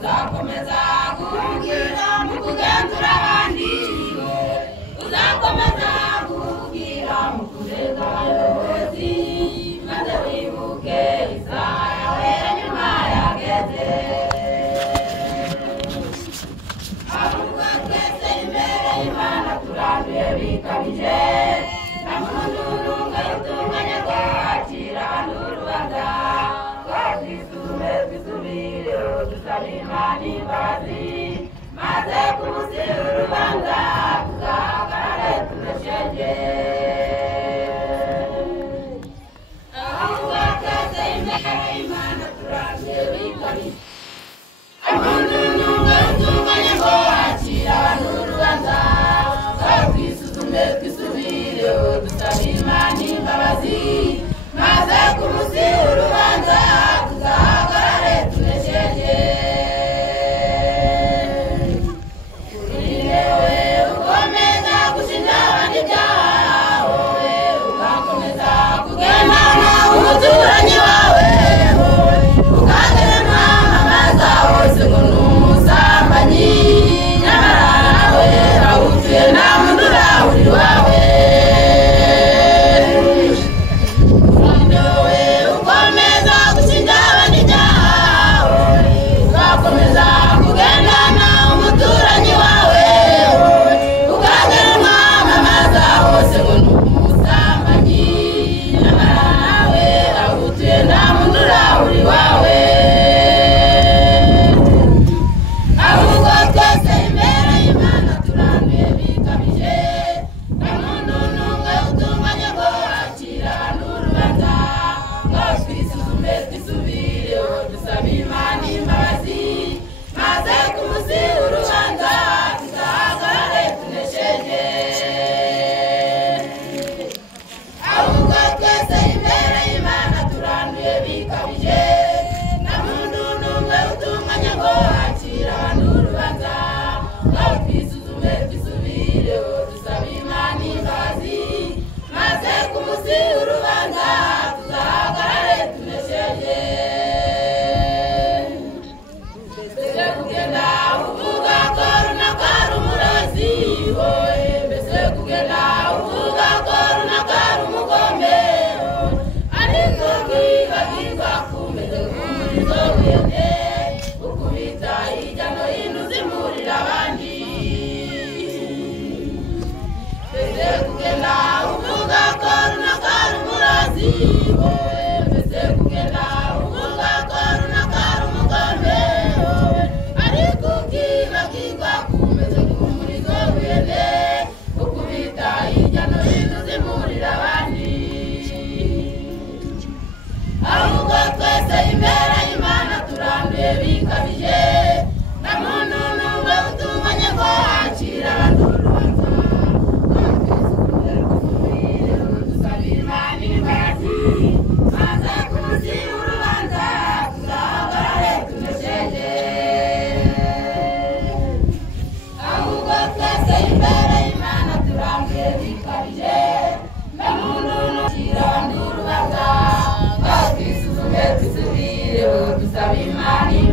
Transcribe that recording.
uzakomeza kugira mu kugenzura abandi, uzakomeza kugira mu kurega abayobozi, maze wibuke isaha yawe ya nyuma yageze. Ahubwo twese imbere y'Imana turanduye bikabije, nta muntu n'umwe utunganya kwakira n'urubanza. Twisuzume twisubire dusabe Imana imbabazi, maze ku munsi w'urubanza tuzahagarare tunesheje. Ahubwo twese imbere y'Imana turanduye bikabije, nta muntu n'umwe utunganya kwakira n'urubanza. Twisuzume twisubire dusabe Imana imbabazi, maze ku munsi w'urubanza tuzahagarare tunesheje. Urirewe ukomeza gushinja abandi ibyaha, wowe ugakomeza kugendana umuturanyi wawe, ukageranwa amaza wose ngo ni umusambanyi, nyamara nawe awutuye nta muntu urahuri wawe. Sabimani